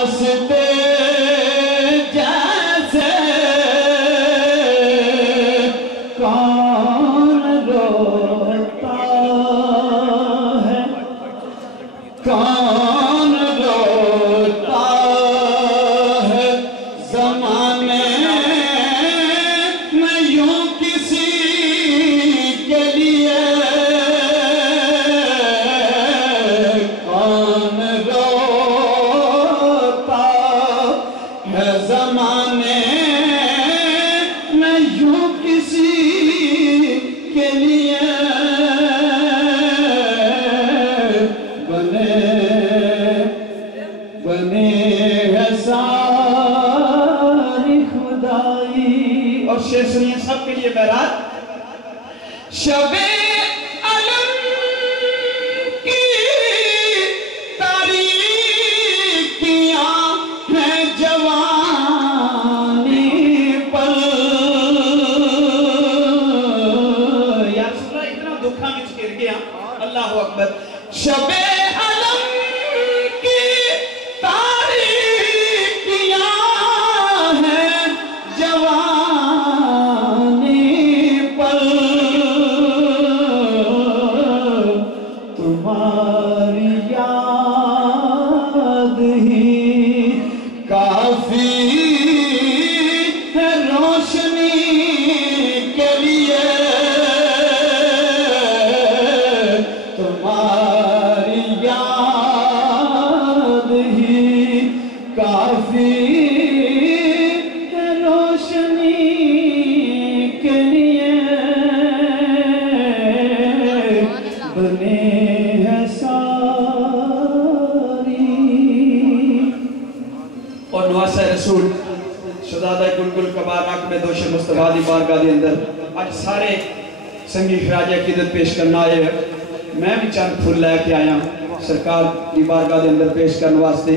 واسطے جیسے کون روتا ہے کون روتا ہے زمانے میں یوں کسی کے لیے کون روتا ہے زمانے میں یوں کسی کے لیے بنے ہے ساری خدائی. اور شعر سنیے سب کے لیے بہرحال. شب علم کی تاریکیاں ہیں جوانی پر. یا رسول اللہ اتنا دکھا میں گر گیا. اللہ اکبر. شب علم کی تاریکیاں ہیں جوانی پر. تمہاری یاد ہی کافی ہے روشنی کے لیے. تمہاری یاد ہی کافی ہے روشنی کے لیے. بنے ہے ساری. اور نواسہ رسول شہزادہ گلگل کبارک میں دوش مصطفیٰ دی بارگاہ دی اندر آج سارے سنگی خراج عقیدت پیش کرنا آئے ہیں. میں بھی چند پھول لے کے آیا سرکار دی بارگاہ دے اندر پیش کرنے واسطے.